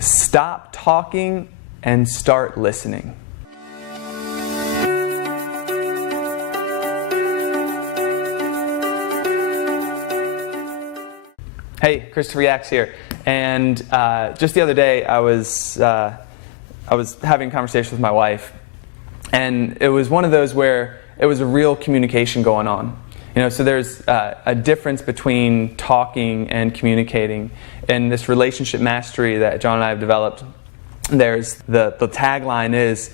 Stop talking and start listening. Hey, Christopher Yaks here. And just the other day, I was having a conversation with my wife, and it was one of those where it was a real communication going on. So there's a difference between talking and communicating. In this relationship mastery that John and I have developed, there's the tagline is,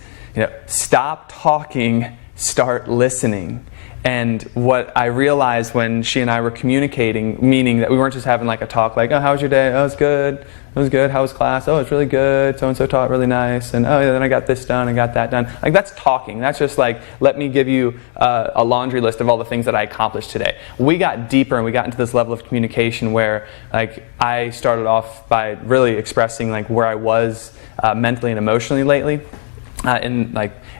stop talking, start listening. And what I realized when she and I were communicating, meaning that we weren't just having like a talk like, oh, how was your day? Oh, it's good. It was good. How was class? Oh, it's really good. So-and-so taught really nice. And oh, yeah, then I got this done and got that done. Like, that's talking. That's just like, let me give you a laundry list of all the things that I accomplished today. We got deeper and we got into this level of communication where like I started off by really expressing like where I was mentally and emotionally lately.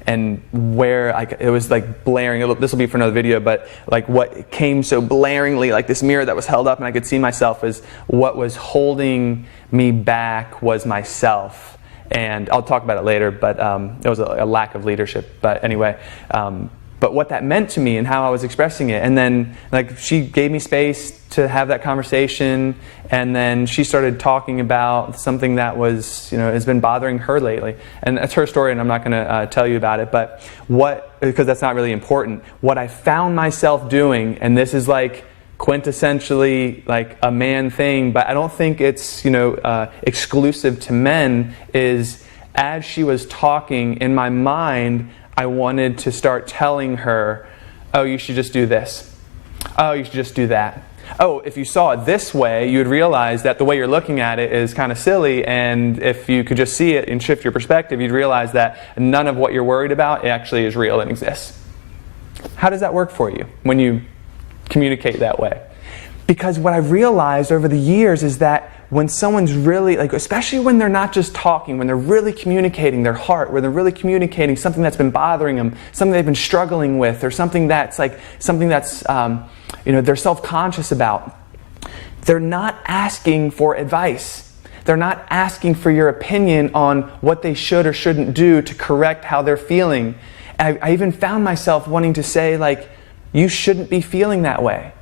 And where it was like blaring, this will be for another video, but like what came so blaringly, like this mirror that was held up and I could see myself, is what was holding me back was myself. And I'll talk about it later, but it was a lack of leadership. But anyway, but what that meant to me and how I was expressing it. And then like she gave me space to have that conversation, and then she started talking about something that was, has been bothering her lately. And that's her story, and I'm not going to tell you about it, but because that's not really important, what I found myself doing, and this is like quintessentially like a man thing, but I don't think it's, exclusive to men, is as she was talking, in my mind, I wanted to start telling her, oh, you should just do this. Oh, you should just do that. Oh, if you saw it this way, you would realize that the way you're looking at it is kind of silly, and if you could just see it and shift your perspective, you'd realize that none of what you're worried about actually is real and exists. How does that work for you when you communicate that way? Because what I've realized over the years is that when someone's really, especially when they're not just talking, when they're really communicating their heart, where they're really communicating something that's been bothering them, something they've been struggling with, or something that's they're self-conscious about, they're not asking for advice. They're not asking for your opinion on what they should or shouldn't do to correct how they're feeling. And I even found myself wanting to say, you shouldn't be feeling that way.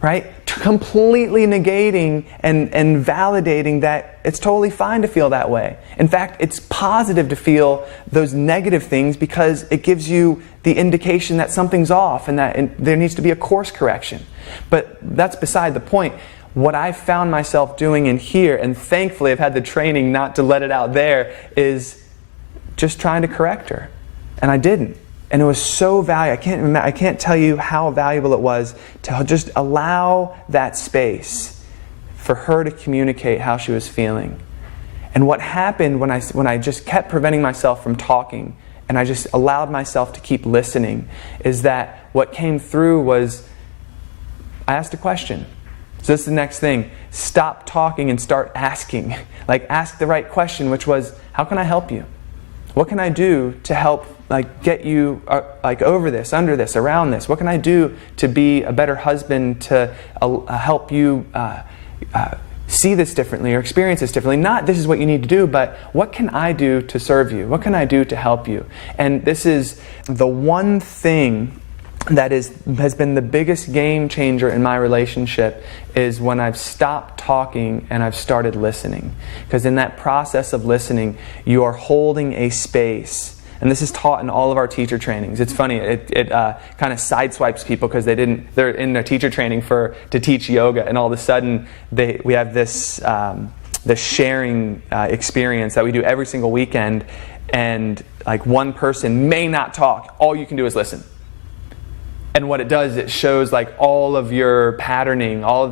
Right? Completely negating and validating that it's totally fine to feel that way. In fact, it's positive to feel those negative things because it gives you the indication that something's off and that there needs to be a course correction. But that's beside the point. What I found myself doing in here, and thankfully I've had the training not to let it out there, is just trying to correct her. And I didn't. And it was so valuable. I can't tell you how valuable it was to just allow that space for her to communicate how she was feeling. And what happened when I just kept preventing myself from talking and I just allowed myself to keep listening is that what came through was I asked a question. So this is the next thing. Stop talking and start asking. Ask the right question, which was, how can I help you? What can I do to help get you over this, under this, around this? What can I do to be a better husband, to help you see this differently or experience this differently? Not this is what you need to do, but what can I do to serve you? What can I do to help you? And this is the one thing that has been the biggest game changer in my relationship, is when I've stopped talking and I've started listening. Because in that process of listening, you are holding a space. And this is taught in all of our teacher trainings. It's funny, it kind of sideswipes people because they're in their teacher training to teach yoga, and all of a sudden we have this sharing experience that we do every single weekend, and one person may not talk. All you can do is listen. And what it does, it shows all of their patterning of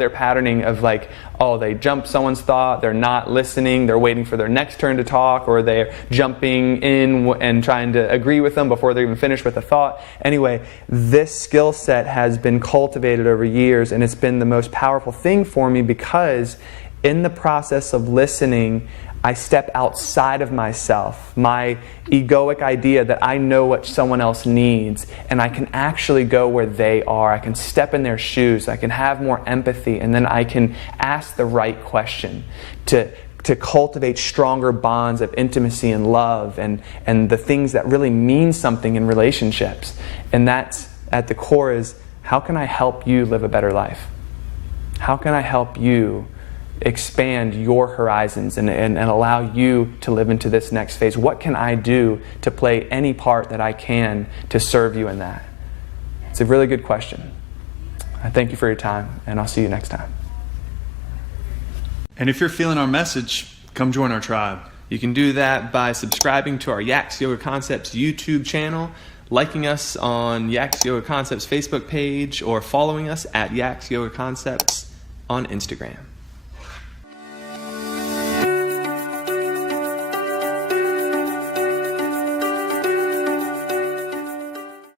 they jump someone's thought, they're not listening, they're waiting for their next turn to talk, or they're jumping in and trying to agree with them before they're even finished with a thought. Anyway, this skill set has been cultivated over years, and it's been the most powerful thing for me because in the process of listening, I step outside of myself, my egoic idea that I know what someone else needs, and I can actually go where they are. I can step in their shoes. I can have more empathy, and then I can ask the right question to to cultivate stronger bonds of intimacy and love and the things that really mean something in relationships. And that's at the core is, how can I help you live a better life? How can I help you expand your horizons and allow you to live into this next phase? What can I do to play any part that I can to serve you in that? It's a really good question. I thank you for your time, and I'll see you next time. And if you're feeling our message, come join our tribe. You can do that by subscribing to our Yaks Yoga Concepts YouTube channel, liking us on Yaks Yoga Concepts Facebook page, or following us at Yaks Yoga Concepts on Instagram.